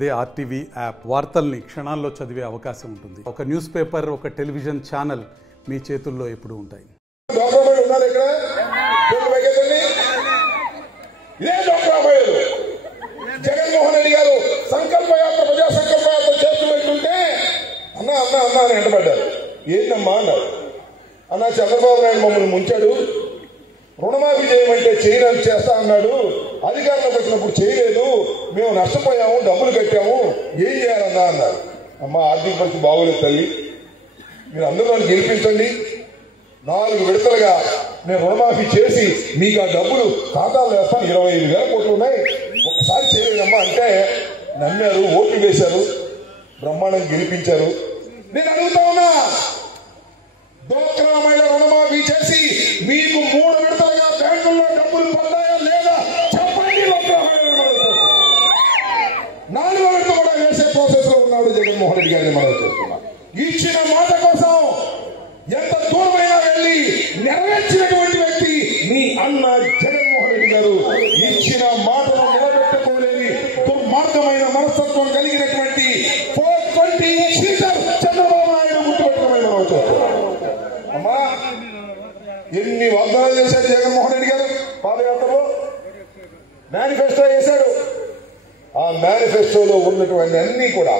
అదే RTV app వార్తల్ని క్షణాల్లో చదివే అవకాశం ఉంటుంది. ఒక న్యూస్ పేపర్, ఒక టెలివిజన్ ఛానల్ మీ చేతుల్లో ఎప్పుడూ ఉంటాయి. జగన్మోహన్ రెడ్డి గారు సంకల్ప యాత్ర, ప్రజా సంకల్ప యాత్ర చేస్తున్నట్టుంటే అన్నా అన్నా అన్నా అని వెంటబడ్డారు. ఏంటమ్మా అన్నారు. అన్నా చంద్రబాబు నాయుడు మమ్మల్ని ముంచాడు, రుణమాఫీ చేయమంటే చేయడానికి చేస్తా అన్నాడు, అధికారంలోకి వచ్చినప్పుడు చేయలేదు, మేము నష్టపోయాము, డబ్బులు కట్టాము, ఏం చేయాలన్నా అన్నారు. అమ్మ ఆర్థిక పరిస్థితి బాగోలేదు తల్లి, మీరు అందరూ నన్ను గెలిపించండి, 4 విడతలుగా నేను రుణమాఫీ చేసి మీకు ఆ డబ్బులు ఖాతాలు వేస్తాను, 25,000 కోట్లు ఉన్నాయి, ఒకసారి చేయలేదమ్మా అంటే నమ్మారు, ఓట్లు వేశారు, బ్రహ్మాండంగా గెలిపించారు. నేను అడుగుతా ఉన్నా, డ్వాక్రా మహిళ రుణమాఫీ చేసి మీకు 3 విడతలుగా బ్యాంకుల్లో డబ్బులు పడ్డాయా లేదా చెప్పండి. డ్వాక్రా మహిళ 4వ విడత కూడా వేసే ప్రాసెస్ లో ఉన్నాడు జగన్మోహన్ రెడ్డి గారిని మనం చూస్తున్నాం. ఇచ్చిన మాట కోసం ఎంత దూరమైనా వెళ్ళి నెరవేర్చినటువంటి వ్యక్తి మీ అన్న జగన్మోహన్ రెడ్డి గారు. ఇచ్చిన మాటను నిలబెట్టుకోలేని దుర్మార్గమైన మనస్తత్వం కలిగినటువంటి 420 సీటర్ చంద్రబాబు నాయుడు గుర్తుపెట్టుకోమని మనం చూస్తున్నాం. అమ్మా ఎన్ని వాగ్దానాలు చేశాడు జగన్మోహన్ రెడ్డి గారు. పాదయాత్రలో మేనిఫెస్టో చేశాడు. ఆ మేనిఫెస్టోలో ఉన్నటువంటి అన్ని కూడా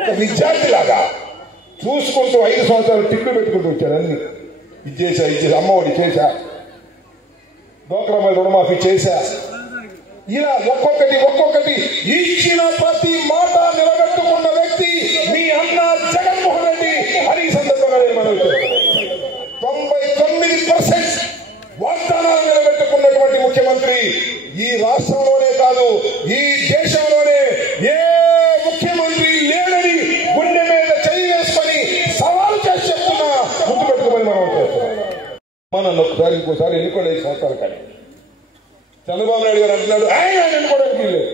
ఒక విద్యార్థిలాగా చూసుకుంటూ 5 సంవత్సరాలు టిక్కు పెట్టుకుంటూ వచ్చాడు. అన్ని ఇచ్చేసా, అమ్మఒడి చేశా, డ్వాక్రా మహిళ రుణమాఫీ చేశా, ఇలా ఒక్కొక్కటి ఇచ్చిన ప్రతి మాట నిలబెట్టుకున్న వ్యక్తి మీ అన్న జగన్మోహన్ రెడ్డి అని సందర్భంగా మనం 99% వాగ్దానాలు నిలబెట్టుకున్నటువంటి ముఖ్యమంత్రి ఈ రాష్ట్రంలోనే కాదు, ఈ దేశంలోనే ఏ ముఖ్యమంత్రి లేడని గుండె మీద చెయ్యి వేసుకొని సవాల్ చేసి చెప్తున్నా, గుర్తుపెట్టుకోమని మనం చేస్తున్నాం. మనం ఇంకోసారి ఎన్నుకోండి 5 సంవత్సరాలు. కానీ చంద్రబాబు నాయుడు గారు అంటున్నాడు, ఆయన ఎన్నుకోవడానికి లేదు,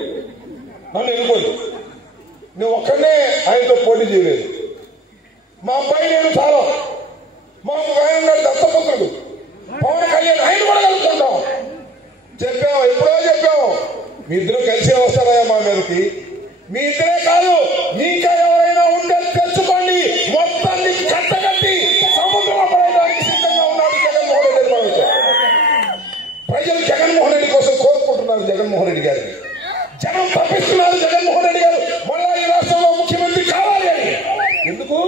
నన్ను ఎన్నుకోండి, నువ్వు ఒక్కనే ఆయనతో పోటీ చేయలేదు, మా అబ్బాయి నేను చాలా, మా ఆయన దత్తపుత్రుడు పవన్ కళ్యాణ్, ఆయన కూడా కలుపుకుంటాం చెప్పాము, ఎప్పుడో చెప్పాము. మీ ఇద్దరు కలిసే వస్తారా మా మీదకి? మీ ఇద్దరే కాదు, ఇంకా ఎవరైనా ఉంటే తెచ్చుకోండి, మొత్తాన్ని కట్టగట్టి సముద్రం పడడానికి సిద్ధంగా ఉన్నారు జగన్మోహన్ రెడ్డి గారు. ప్రజలు జగన్మోహన్ రెడ్డి కోసం కోరుకుంటున్నారు జగన్మోహన్ రెడ్డి గారిని, జనం తప్పిస్తున్నారు జగన్మోహన్ రెడ్డి గారు మళ్ళా ఈ రాష్ట్రంలో ముఖ్యమంత్రి కావాలి అని. ఎందుకు?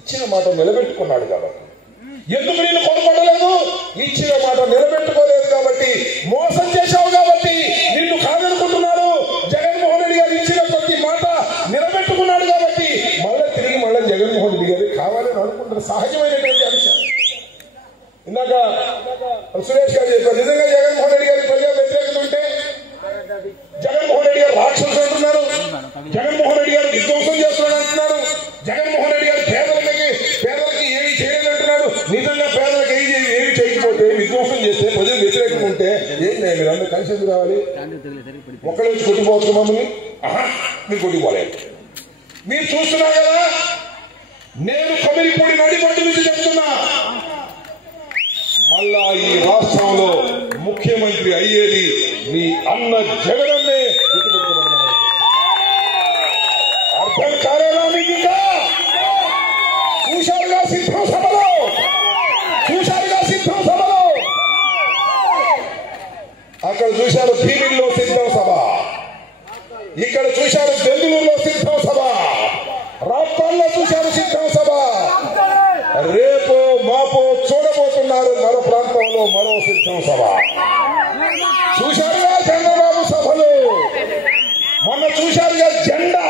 ఇచ్చిన మాట నిలబెట్టుకున్నాడు కాబట్టి. ఎందుకు నేను కొనుక్కోలేదు? ఇచ్చిన మాట నిలబెట్టుకోలేదు కాబట్టి, మోసం చేశావు కాబట్టి నిన్ను కాదనుకుంటున్నారు. జగన్మోహన్ రెడ్డి గారు ఇచ్చిన ప్రతి మాట నిలబెట్టుకున్నాడు కాబట్టి మళ్ళీ జగన్మోహన్ రెడ్డి గారు కావాలని అనుకుంటున్నారు. సహజమైనటువంటి అంశం. ఇందాక సురేష్ గారు చెప్పారు, నిజంగా జగన్మోహన్ రెడ్డి గారి ప్రజా వ్యతిరేకత ఉంటే జగన్మోహన్ రెడ్డి గారు రాక్షసులు అంటున్నారు, జగన్మోహన్ రెడ్డి గారు విధ్వంసం చేస్తున్నాడు అంటున్నారు, జగన్మోహన్ రెడ్డి గారు పేదలకి ఏమి చేయలేదంటున్నాడు. నిజంగా పేదలకు ఏమి చేయకపోతే, విధ్వంసం చేస్తే, ప్రజలు వ్యతిరేకంగా ఉంటే ఏంటి మీరు అందరూ కలిసి ఎందుకు రావాలి? ఒక్కడి నుంచి కొట్టుకోవచ్చు మమ్మల్ని, మీరు కొట్టుకోలేదు. మీరు చూస్తున్నారు కదా, నేను కమిరిపూడి నడిపట్టు నుంచి చెప్తున్నా, మళ్ళా ఈ రాష్ట్రంలో ముఖ్యమంత్రి అయ్యేది మీ అన్న జగనన్నే. అర్థం కాలేదా మీకు? ఇంకా చూశారుగా సిద్ధం సభలో, అక్కడ చూశారు భీమిల్లో సిద్ధం సభ, ఇక్కడ చూశారు బెంగళూరులో సిద్ధం సభ, రాప్తాల్లో చూశారు సిద్ధం సభ, రేపు మాపో చూడబోతున్నారు మరో ప్రాంతంలో మరో సిద్ధం సభ. చూశారుగా చంద్రబాబు సభలు, మొన్న చూశారుగా జెండా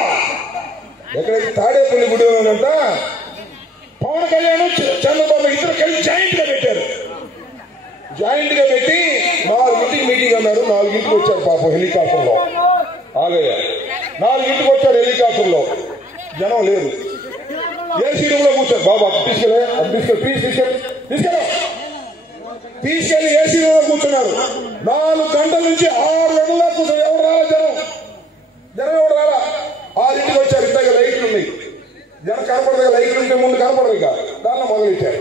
ఎక్కడైతే తాడేపల్లి గుడి ఉందంట, పవన్ కళ్యాణ్ చంద్రబాబు ఇద్దరు కలిసి జాయింట్ గా పెట్టారు. జాయింట్ గా పెట్టి 4 మీటింగ్ అన్నారు. 4 వచ్చారు పాపం హెలికాప్టర్ లో, ఆగయ్య 4 వచ్చారు హెలికాప్టర్ లో, జనం లేదు. ఏసీ రూమ్ లో కూర్చోరు. బాబా తీసుకెళ్ళి ఏసీ రూమ్ లో కూర్చున్నారు. 4 గంటల నుంచి 6 గంటల కూర్చొని ఎవరు రాలా, జనం ఎవరు రాలా. 6 వచ్చారు. ఇంతగా లైట్లు ఉన్నాయి, జనం కనపడదు, లైట్లు ఉంటే ముందు కనపడదు, ఇక దానిలో మొదలెట్టారు.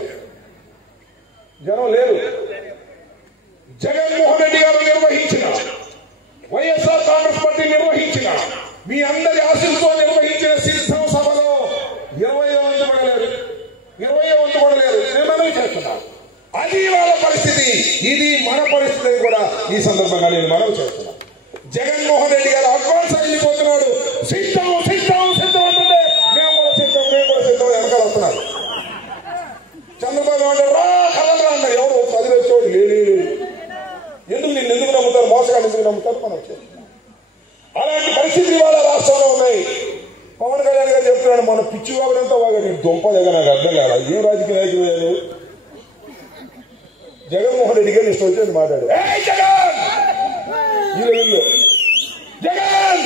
జనం లేదు. జగన్మోహన్ రెడ్డి గారు నిర్వహించిన వైఎస్ఆర్ కాంగ్రెస్ పార్టీ నిర్వహించిన మీ అందరి ఆశీస్సుతో నిర్వహించిన సిద్ధం సభలో 20వ వంతు కూడా లేరు. నేను మనవి చేస్తున్నాను. అది వాళ్ళ పరిస్థితి, ఇది మన పరిస్థితి కూడా ఈ సందర్భంగా నేను మనవి చేస్తున్నాను. జగన్మోహన్ రెడ్డి గారు అడ్వాన్స్ వెళ్ళిపోతున్నాడు. సిద్ధం అంటుంటే మేము కూడా సిద్ధం వెనకాల వస్తున్నారు. చంద్రబాబు అంటారు రా కలరా అన్న, ఎవరు చదివేసేవాడు లేదు. ఎందుకు నమ్ముతారు? మోసగాళ్ళు ఎందుకు నమ్ముతారు? మనం చేస్తున్నాం. అలాంటి పరిస్థితులు ఇవాళ రాష్ట్రంలో ఉన్నాయి. పవన్ కళ్యాణ్ గారు చెప్తున్నాడు, మన పిచ్చి వాగడంతో వాగడు దుంప దగ్గర నాకు అర్థం కాదు. ఏం రాజకీయ నాయకులు జగన్మోహన్ రెడ్డి గారు ఇష్టం వచ్చి మాట్లాడు. జగన్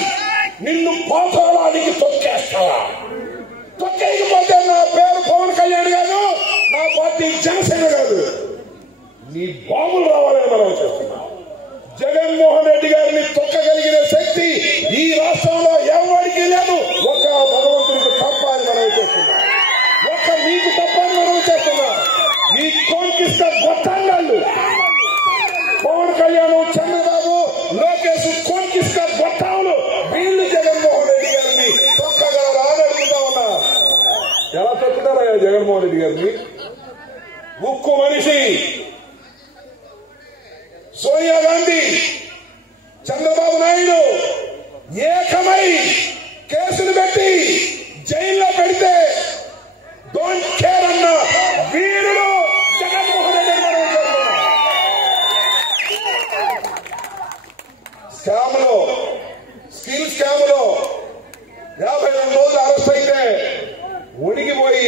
నిన్ను పాతాళానికి తొక్కేస్తావా? తొక్కేయకపోతే నా పేరు పవన్ కళ్యాణ్ గారు, నా పార్టీ జనసేన కాదు, నీ బాబులు రావాలని మనం చేస్తున్నాం. జగన్మోహన్ రెడ్డి గారిని తొక్కగలిగిన శక్తి ఈ రాష్ట్రంలో ఎవరికి లేదు. ఒక భగవంతుడికి తప్ప అని మనం చేస్తున్నాం. ఒక్క మీకు తప్ప అని మనం చేస్తున్నాం. ఈ కోన్కిస్త గొట్టంగాళ్ళు పవన్ కళ్యాణ్, చంద్రబాబు, లోకేష్ కోన్కిస్త గొట్టాలు వీళ్ళు జగన్మోహన్ రెడ్డి గారిని తొక్కగలరా అని అడుగుతా ఉన్నా. ఎలా తొక్కుతారా జగన్మోహన్ రెడ్డి గారిని? ఉక్కు మనిషి సోనియా గాంధీ, చంద్రబాబు నాయుడు ఏకమై కేసులు పెట్టి జైల్లో పెడితే డోంట్ కేర్ అన్న వీరుడు జగన్మోహన్ రెడ్డి స్కామ్లో, స్కిల్ స్కామ్లో 52 రోజులు అరెస్ట్ అయితే ఉనికిపోయి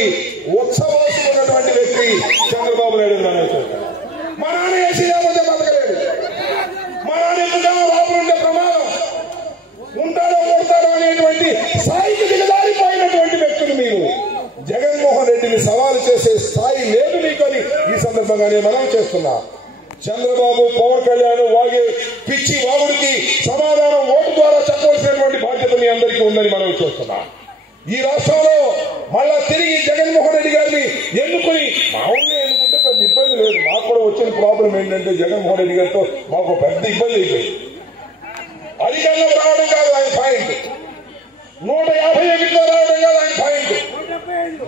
ఉత్సవాసుకున్నటువంటి వ్యక్తి చంద్రబాబు నాయుడు. మా నాన్న వేసి లేకపోతే బతకలేదు. మా నాన్న ఎప్పుడైనా లోపల ఉండే ప్రమాదం ఉంటాడో కొడతాడో అనేటువంటి స్థాయికి దిగజారిపోయినటువంటి వ్యక్తులు మీరు. జగన్మోహన్ రెడ్డిని సవాలు చేసే స్థాయి లేదు మీకని ఈ సందర్భంగా నేను మనం చేస్తున్నా. చంద్రబాబు, పవన్ కళ్యాణ్ వాగే పిచ్చి వాగుడికి సమాధానం ఓటు ద్వారా చెప్పవలసినటువంటి బాధ్యత మీ అందరికీ ఉందని మనం చూస్తున్నా. ఈ రాష్ట్రంలో మళ్ళా తిరిగి జగన్మోహన్ రెడ్డి గారిని ఎన్నుకుని మామూలుగా ఎన్నుకుంటే పెద్ద ఇబ్బంది లేదు. మాకు కూడా వచ్చిన ప్రాబ్లం ఏంటంటే జగన్మోహన్ రెడ్డి గారితో మాకు పెద్ద ఇబ్బంది అయిపోయింది. అధికారంలో రావడం కాదు ఆయన పాయింట్, 151లో రావడం కాదు ఆయన పాయింట్,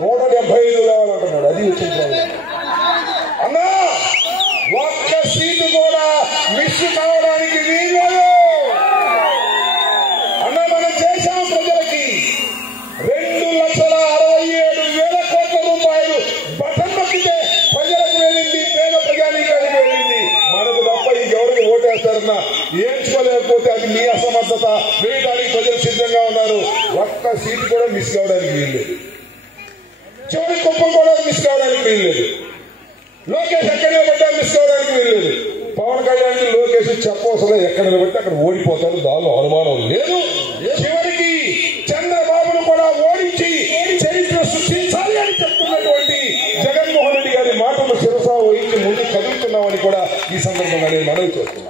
175 రావాలంటున్నాడు. అది వచ్చిన ప్రాబ్లం. అన్నా ఒక్క సీటు కూడా మిస్ కావడానికి వీలేదు. అన్నా మనం చేశాం ప్రజలకి 2,67,000 కోట్ల రూపాయలు బటన్ నొక్కితే ప్రజలకు వెళ్ళింది, పేద ప్రజానీకానికి వెళ్ళింది. మనకు తప్ప ఇంకెవరికి ఓటేస్తారన్నా ఏడ్చుకోలేకపోతే అది మీ అసమర్థత. వేయడానికి ప్రజలు సిద్ధంగా ఉన్నారు. ఒక్క సీటు కూడా మిస్ కావడానికి వీల్లేదు. చివరి కుప్పం కూడా మిస్ కావడానికి వీల్లేదు. లోకేష్ ఎక్కడ నిలబడ్డా మిస్ కావడానికి వీల్లేదు. పవన్ కళ్యాణ్ లోకేష్ చెప్పవసరం, ఎక్కడ నిలబడితే అక్కడ ఓడిపోతారు, దానిలో అనుమానం లేదు. చివరికి చంద్రబాబును కూడా ఓడించి చరిత్ర సృష్టించాలి అని చెప్తున్నటువంటి జగన్మోహన్ రెడ్డి గారి మాటలు శిరసా వహించి ముందు కదులుతున్నామని కూడా ఈ సందర్భంగా నేను మనవి చేస్తున్నాను.